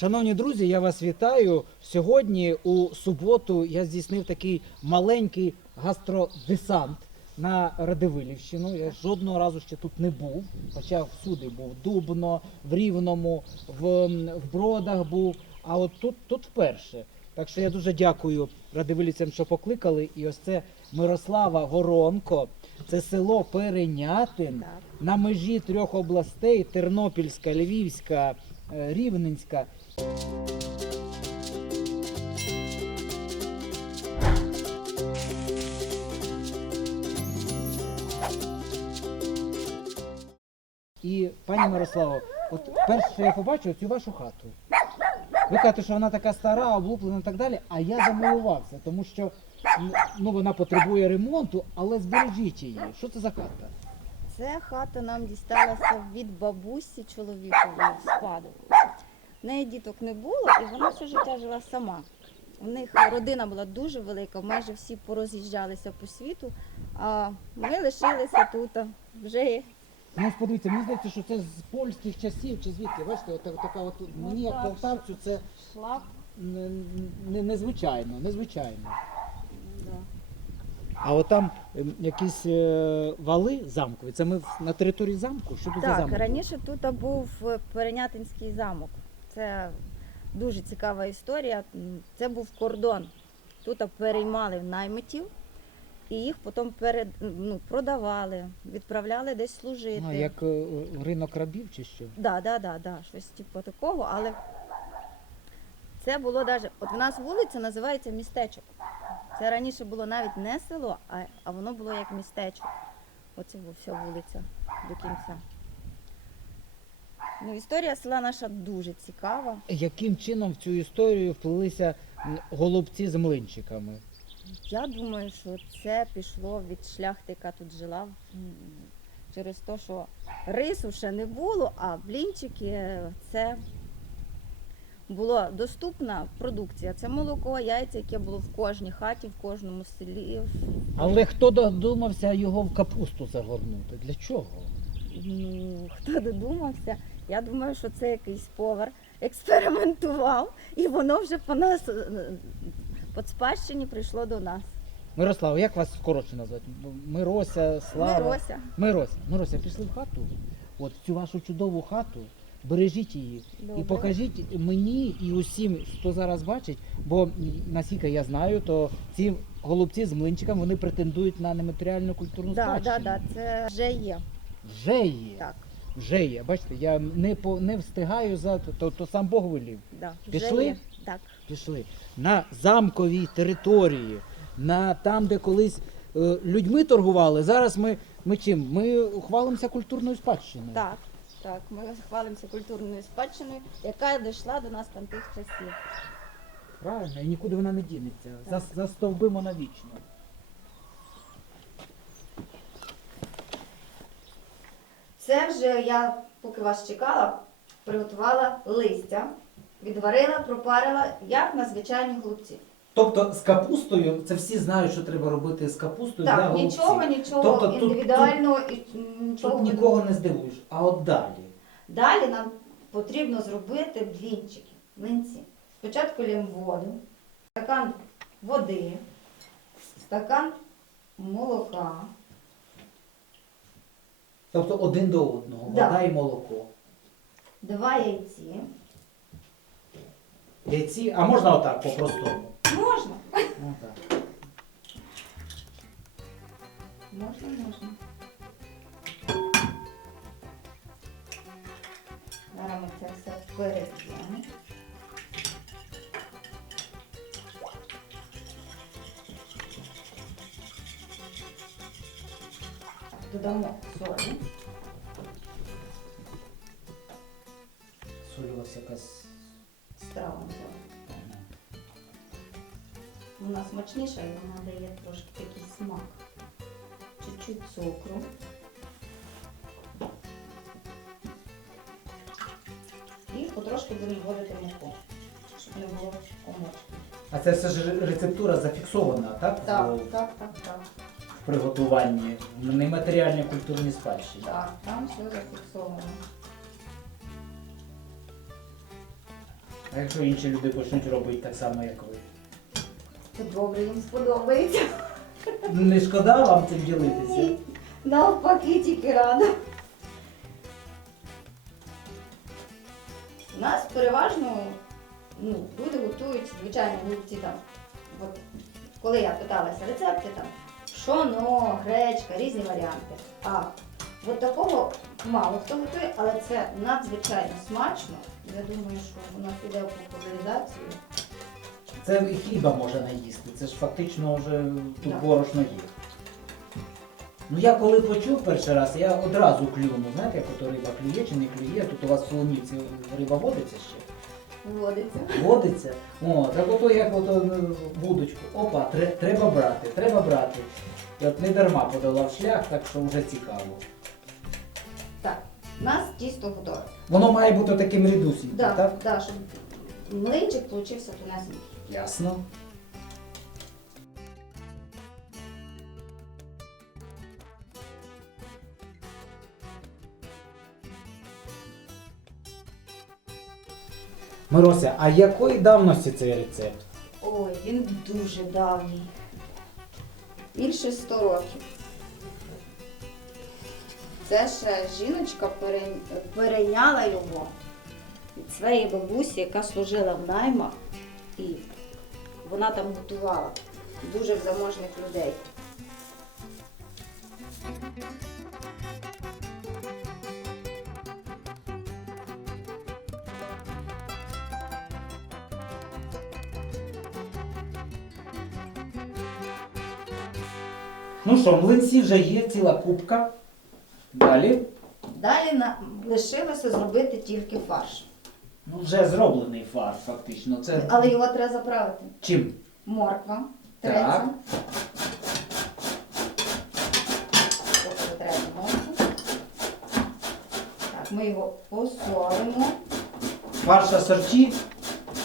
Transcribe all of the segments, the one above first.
Шановні друзі, я вас вітаю. Сьогодні у суботу я здійснив такий маленький гастродесант на Радивилівщину. Я жодного разу ще тут не був, хоча всюди був Дубно, в Рівному, в, в Бродах був. А от тут, тут вперше. Так що я дуже дякую радивилівцям, що покликали. І ось це Мирослава Воронко. Це село Перенятин на межі трьох областей: Тернопільська, Львівська, Рівненська. І пані Мирославо, от перше, що я побачив, цю вашу хату. Ви кажете, що вона така стара, облуплена і так далі, а я замилувався, тому що ну, вона потребує ремонту, але збережіть її. Що це за хата? Це хата нам дісталася від бабусі чоловікової в спадок. В неї діток не було, і вона все життя жила сама. У них родина була дуже велика, майже всі пороз'їжджалися по світу, а ми лишилися тут. Вже Ну, подивіться, мені здається, що це з польських часів чи звідки. Бачите, от така, от мені як полтавцю це шлак. не- не- незвичайно, незвичайно. А от там ем, якісь е, вали замкові. Це ми на території замку? Що тут за Так, раніше тут був Перенятинський замок. Це дуже цікава історія. Це був кордон. Тут переймали наймитів і їх потім перед, ну, продавали, відправляли десь служити. Ну, як е, ринок рабів чи що? Да, да, да, да, щось типу такого, але це було навіть. От в нас вулиця називається містечок. Це раніше було навіть не село, а, а воно було як містечок. Оце вся вулиця до кінця. Ну, історія села наша дуже цікава. Яким чином в цю історію вплилися голубці з млинчиками? Я думаю, що це пішло від шляхти, яка тут жила. Через те, що рису ще не було, а блінчики це була доступна продукція. Це молоко, яйця, яке було в кожній хаті, в кожному селі. Але хто додумався його в капусту загорнути? Для чого? Ну, хто додумався? Я думаю, що це якийсь повар експериментував, і воно вже по нас е, по спадщині прийшло до нас. Мирослава, як вас скоротше назвати? Мирося, Слава. Мирося. Мирося, Мирося, пішли в хату. От в цю вашу чудову хату. Бережіть її і покажіть мені і усім, хто зараз бачить, бо наскільки я знаю, то ці голубці з млинчиками вони претендують на нематеріальну культурну Да, спадщину. да, да, це вже є. Вже є. Так, Вже є. Бачите, я не по не встигаю за то, то сам Бог велів. да, вже є. Так. Пішли на замковій території, на там, де колись е, людьми торгували. Зараз ми, ми чим? Ми хвалимося культурною спадщиною. Так, так, ми хвалимося культурною спадщиною, яка дійшла до нас там тих часів. Правильно, і нікуди вона не дінеться. За, застовбимо навічно. Це вже я, поки вас чекала, приготувала листя, відварила, пропарила, як на звичайні голубці. Тобто з капустою, це всі знають, що треба робити з капустою для Так, голубців. нічого, нічого Тобто тут- індивідуального і м, нічого Тут не нікого не здивуєш. А от далі. Далі нам потрібно зробити блінчики, млинці. Спочатку лємо воду, стакан води, стакан молока. Тобто один до одного, Да. вода і молоко. Два яйці. Яйці, а можна отак по-простому? Можна? Отак. Можна, можна. Переб'ємо. Додамо солі. Соль у вас якась. Страва була. Вона смачніша і вона дає трошки такий смак. Чуть-чуть цукру. Потрошки будемо вводити муку, щоб не було комочки. А це все ж рецептура зафіксована, так? Так, В- так, так, так. в приготуванні в нематеріальній культурній спадщині. Так, там все зафіксовано. А якщо інші люди почнуть робити так само, як ви? То добре їм сподобається. Не шкода вам цим ділитися? Ні. Навпаки, тільки рада. У нас переважно ну, люди готують, звичайно, голубці там. От, коли я питалася рецепти, там пшоно, гречка, різні варіанти. А от такого мало хто готує, але це надзвичайно смачно. Я думаю, що воно піде в популяризацію. Це і хліба може наїсти. Це ж фактично вже тут борошно є. Ну я коли почув перший раз, я одразу клюнув. Знаєте, як ото риба клює чи не клює, тут у вас в Солонівці риба водиться ще. Водиться. Водиться. О, так ото як ото ну, вудочку. Опа, тре- треба брати, треба брати. І от не дарма подолав шлях, так що вже цікаво. Так, у нас тісто готове. Воно має бути таким рідусіньким, Да, так? да, щоб млинчик получився тунесенький. Ясно. Мирося, а якої давності цей рецепт? Ой, він дуже давній. Більше 100 років. Це ще жіночка перейняла його від своєї бабусі, яка служила в наймах, і вона там готувала дуже заможних людей. Ну що, млинці вже є, ціла кубка. Далі. Далі на... лишилося зробити тільки фарш. Ну, вже зроблений фарш, фактично. Це Але його треба заправити. чим? Морква треться. Так, ми його посолимо. Фарш асорті.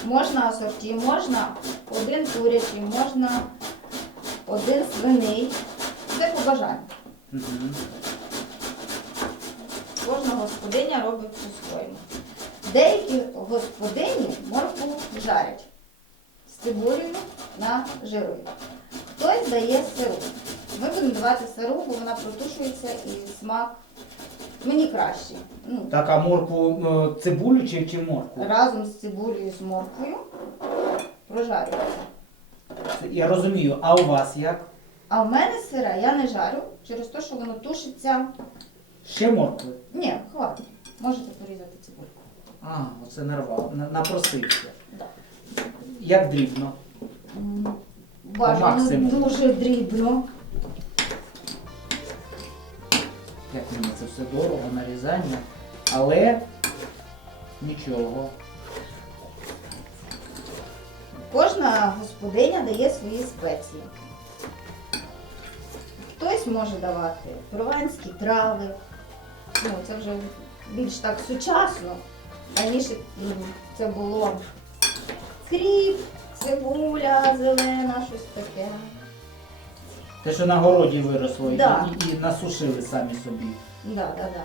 Можна асорті, можна один курячий, можна один свиний. Бажанню. Мгм. Кожна господиня робить по-своєму. Деякі господині моркву жарять з цибулею на жиру. Хтось дає сиру. Ми будемо давати сиру, бо вона протушується і смак мені кращий. Ну, Так, а моркву е, цибулю чи, чи моркву? разом з цибулею з морквою прожарюється. Я розумію, а у вас як? А в мене сира я не жарю через те, що воно тушиться. Ще моркви? Ні, хватить. Можете порізати цибульку. А, оце нарвав, на- напросився. Да. Як дрібно? М, Бажано дуже дрібно. Як мені це все дорого, нарізання. Але нічого. Кожна господиня дає свої спеції. Хтось може давати прованські трави. Ну, це вже більш так сучасно. Раніше це було кріп, цибуля зелена, щось таке. Те, що на городі виросло Да. і, і насушили самі собі. Да, да, да.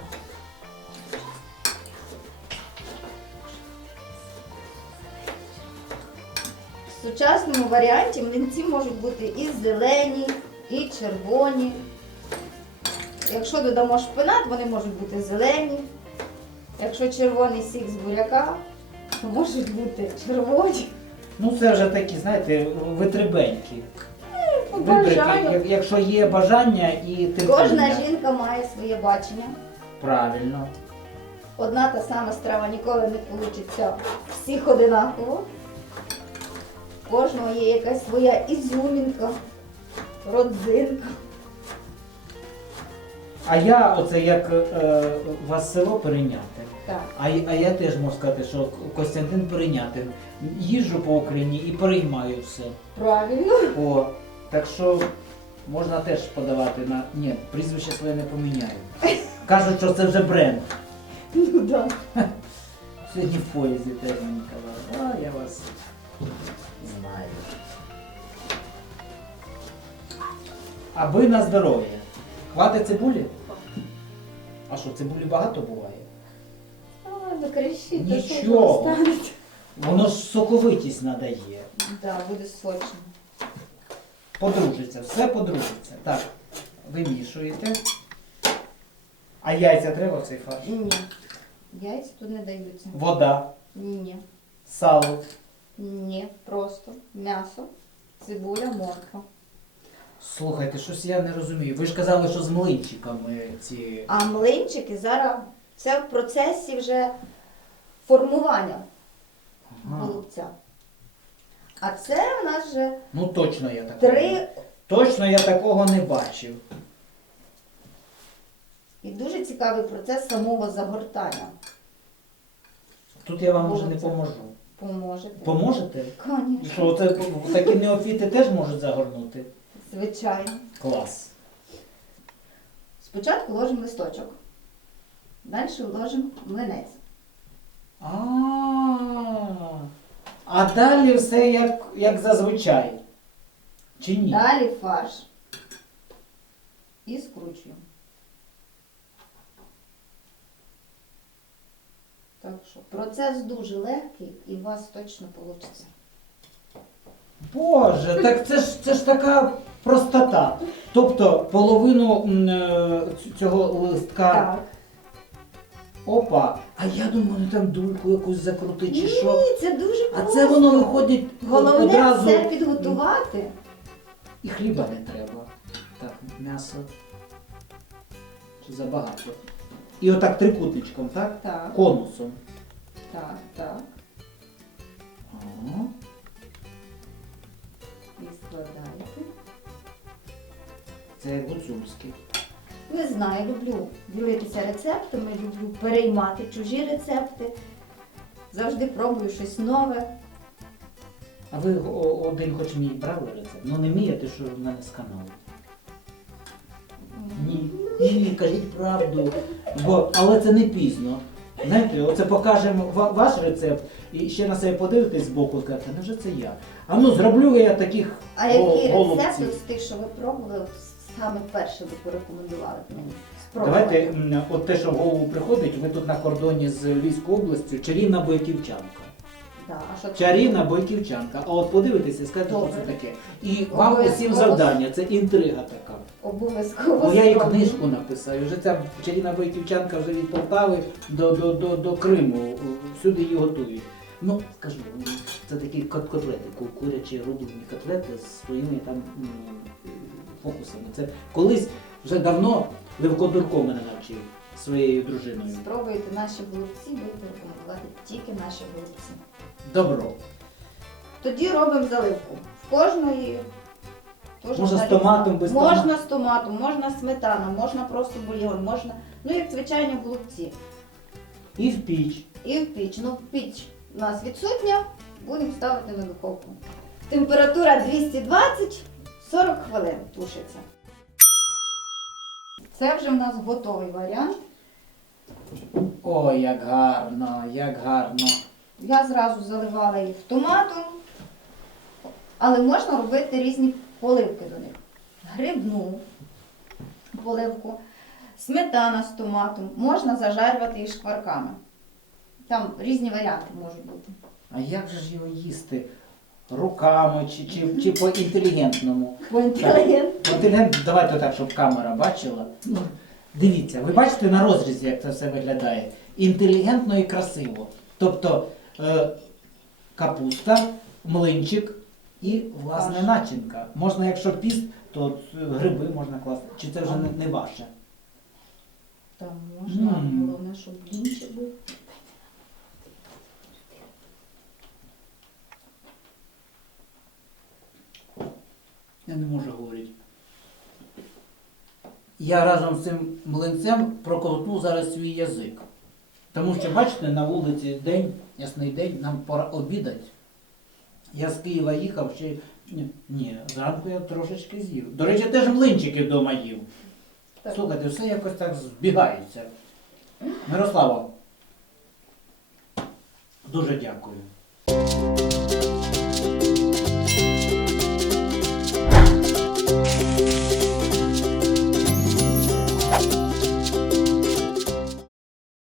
В сучасному варіанті млинці можуть бути і зелені, і червоні. Якщо додамо шпинат, вони можуть бути зелені. Якщо червоний сік з буряка, то можуть бути червоні. Ну це вже такі, знаєте, витребенькі. По Вибрики, як- якщо є бажання і терпіння. Кожна жінка має своє бачення. Правильно. Одна та сама страва ніколи не вийде всіх одинаково. У Кожного є якась своя ізюмінка, родзинка. А я оце як е, вас село перейняти. Так. А, а я теж можу сказати, що Костянтин Перейнятин. Їжджу по Україні і переймаю все. Правильно. О, так що можна теж подавати на. Ні, прізвище своє не поміняю. Кажуть, що це вже бренд. Ну да. Сьогодні в поїзді теж мені казали, а я вас знаю. Аби на здоров'я. Хватить цибулі? А що, цибулі багато буває? Закричіть, Нічого. Воно ж соковитість надає. Да, буде сочно. Подружиться, все подружиться. Так, вимішуєте. А яйця треба в цей фарш? Ні. Яйця тут не даються. Вода, Ні. сало. Ні. Просто м'ясо, цибуля, морква. Слухайте, щось я не розумію. Ви ж казали, що з млинчиками ці. А млинчики зараз це в процесі вже формування Ага. голубця. А це у нас вже Ну точно я такого. три Точно я такого не бачив. і дуже цікавий процес самого загортання. Тут я вам вже не поможу. Поможете? Поможете? Конечно. Що це такі неофіти теж можуть загорнути? Звичайно. Клас. Спочатку ложимо листочок, далі ложимо млинець. А, а далі все як, як зазвичай. Чи ні? Далі фарш. І скручуємо. Так що процес дуже легкий і у вас точно вийде. Боже, так це ж це ж така простота. Тобто половину е, цього листка. Так. Опа. А я думаю, ну там дульку якусь закрутити чи що. Ні, це дуже А це воно виходить Головне одразу. все підготувати. І хліба не треба. Так, м'ясо. Чи забагато. І отак трикутничком, так? Так, Конусом. так, так. Ага. І складаєте. Це гуцульський. Не знаю, люблю ділитися рецептами, люблю переймати чужі рецепти. Завжди пробую щось нове. А ви о- один хоч мій брали рецепт? Ну не мій, а що в мене з каналу. Ні. Ні, кажіть правду. Бо, але це не пізно. Знаєте, оце покажемо ва- ваш рецепт і ще на себе подивитесь збоку і скажете, невже це я? А ну зроблю я таких А о, які голубців. рецепти з тих, що ви пробували, от саме перше ви порекомендували б мені спробувати? Давайте, м, от те, що в голову приходить, ви тут на кордоні з Львівською областю, чарівна бойківчанка. Да, а що це? Чарівна бойківчанка. А от подивитеся і скажете, що це Добре. таке. І вам Обов'язково. усім завдання, це інтрига така. Обов'язково Бо я спробую. книжку написав. І вже ця чарівна бойківчанка вже від Полтави до, до, до, до Криму. Всюди її готують. Ну, скажу, це такі кот- котлети, ку- курячі рублені котлети з своїми там м, фокусами. Це колись вже давно Левко Дурко мене навчив своєю дружиною. Спробуйте наші голубці, будете рекомендувати тільки наші голубці. Добро. Тоді робимо заливку. В кожної. теж Можна з томатом, без Можна томату? з томатом, можна сметана, можна просто бульйон, можна, ну як звичайні голубці. І в піч. І в піч. Ну, піч у нас відсутня, будемо ставити на духовку. Температура 220, 40 хвилин тушиться. Це вже в нас готовий варіант. Ой, як гарно, як гарно. Я зразу заливала їх томатом, але можна робити різні поливки до них. Грибну поливку, сметана з томатом, можна зажарювати і шкварками. Там різні варіанти можуть бути. А як же ж його їсти? Руками чи, чи, чи по-інтелігентному? Бо інтелігент. Інтелігент, давайте так, щоб камера бачила. Ну, Дивіться, ви бачите на розрізі, як це все виглядає? Інтелігентно і красиво. Тобто е, капуста, млинчик і власне начинка. Можна, якщо піст, то е, гриби можна класти. Чи це вже не, не ваше? Там можна, М. головне, щоб блінчик був. Я не можу говорити. Я разом з цим млинцем проковтну зараз свій язик. Тому що, бачите, на вулиці день, ясний день, нам пора обідати. Я з Києва їхав ще. Ні, зранку я трошечки з'їв. До речі, теж млинчики вдома їв. Слухайте, все якось так збігається. Мирослава, дуже дякую.